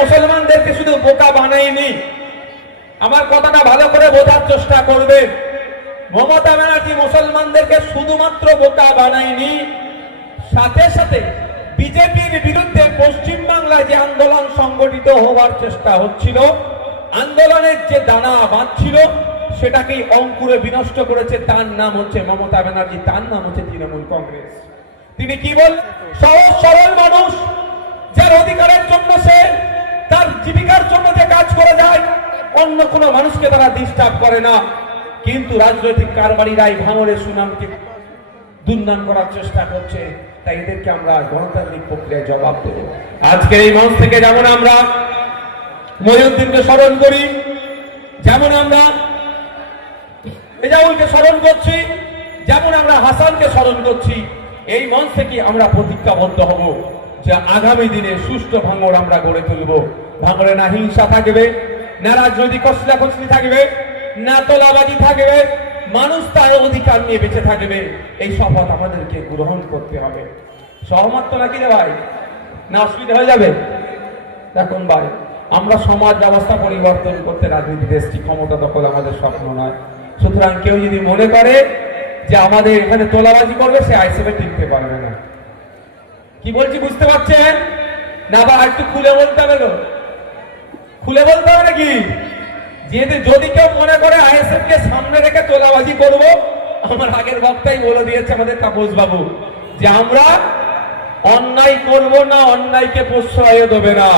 মুসলমানদেরকে শুধু বোকা বানায়নি? আমার কথাটা ভালো করে বোঝার চেষ্টা করবেন। মমতা ব্যানার্জি মুসলমানদেরকে শুধুমাত্র বোকা বানায়নি, সাথে সাথে বিজেপির বিরুদ্ধে পশ্চিম বাংলায় যে আন্দোলন সংগঠিত হওয়ার চেষ্টা হচ্ছিল, আন্দোলনের যে দানা বাঁধছিল, সেটাকেই অঙ্কুরে বিনষ্ট করেছে, তার নাম হচ্ছে মমতা ব্যানার্জি, তার নাম হচ্ছে তৃণমূল কংগ্রেস। তিনি কি বল সহজ সরল মানুষ অন্য কোনো মানুষকে তারা ডিস্টার্ব করে না। কিন্তু রাজনৈতিক কারবারিরাই ভাঙরের সুনামকে দুর্নাম করার চেষ্টা করছে। তাই এদেরকে আমরা গণতান্ত্রিক প্রক্রিয়ায় জবাব দেব। আজকের এই মঞ্চ থেকে যেমন আমরা মহিউদ্দিনকে স্মরণ করি, যেমন আমরা এজাউলকে স্মরণ করছি, যেমন আমরা হাসানকে স্মরণ করছি, এই মঞ্চ থেকে আমরা প্রতিজ্ঞাবদ্ধ হব যে আগামী দিনে সুষ্ঠু ভাঙর আমরা গড়ে তুলব। ভাঙরে না হিংসা থাকবে না রাজনৈতিক কসলাকসলি থাকবে না তোলাবাজি থাকবে, মানুষ তার অধিকার নিয়ে বেঁচে থাকবে। এই শপথ আমাদেরকে গ্রহণ করতে হবে। সহমত তো নাকি রে ভাই? না অসুবিধা হয়ে যাবে? দেখুন ভাই, আমরা সমাজ ব্যবস্থা পরিবর্তন করতে রাজনীতি এসেছি ক্ষমতা দখল আমাদের স্বপ্ন নয়। সুতরাং কেউ যদি মনে করে যে আমাদের এখানে তোলাবাজি করবে, সে আইসিএফে টিকতে পারবে না। কি বলছি, বুঝতে পারছেন? না বা একটু খুলে বলতে হবে? খুলে বলতে হবে নাকি? যেহেতু যদি কেউ মনে করে আইএসএফ কে সামনে রেখে তোলাবাজি করব আমার আগের বক্তাই বলে দিয়েছে আমাদের তাপস বাবু যে আমরা অন্যায় করব না অন্যায়কে প্রশ্রয় দেবে না।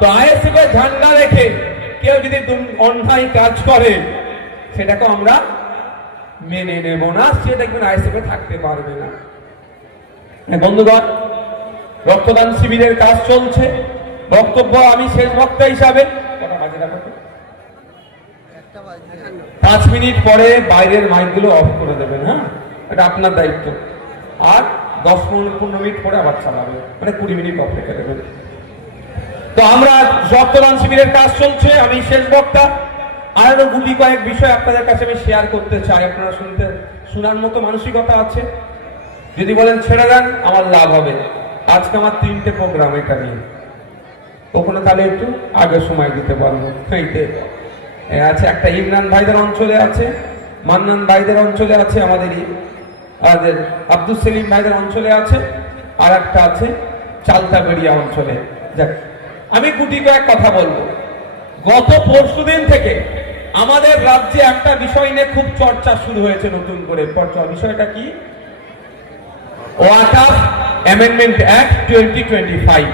তো আইএসএফ এর ঝান্ডা রেখে কেউ যদি অন্যায় কাজ করে সেটাকে আমরা মেনে নেব না সে দেখবেন আইএসএফ থাকতে পারবে না। হ্যাঁ, বন্ধুগণ রক্তদান শিবিরের কাজ চলছে। বক্তব্য আমি শেষ বক্তা হিসাবে? পাঁচ মিনিট পরে বাইরের মাইকগুলো অফ করে দেবেন হ্যাঁ? এটা আপনার দায়িত্ব। আর দশ পনেরো পনেরো মিনিট পরে আবার চালাবে মানে কুড়ি মিনিট অফ রেখে দেবেন। তো আমরা রক্তদান শিবিরের কাজ চলছে আমি শেষ বক্তা। আরও গুটি কয়েক বিষয় আপনাদের কাছে আমি শেয়ার করতে চাই। আপনারা শুনতে শোনার মতো মানসিকতা আছে? যদি বলেন ছেড়ে দেন আমার লাভ হবে। আজকে আমার তিনটে প্রোগ্রাম এটা নিয়ে। ওখানে তাহলে একটু আগে সময় দিতে পারব? এইতে আছে একটা ইমরান ভাইদের অঞ্চলে আছে, মান্নান ভাইদের অঞ্চলে আছে, আমাদেরই আমাদের আব্দুল সেলিম ভাইদের অঞ্চলে আছে আর একটা আছে চালতাবেড়িয়া অঞ্চলে। যাক, আমি গুটি কয়েক কথা বলব। গত পরশুদিন থেকে আমাদের রাজ্যে একটা বিষয় নিয়ে খুব চর্চা শুরু হয়েছে নতুন করে। বিষয়টা কি? Water amendment act twenty twenty five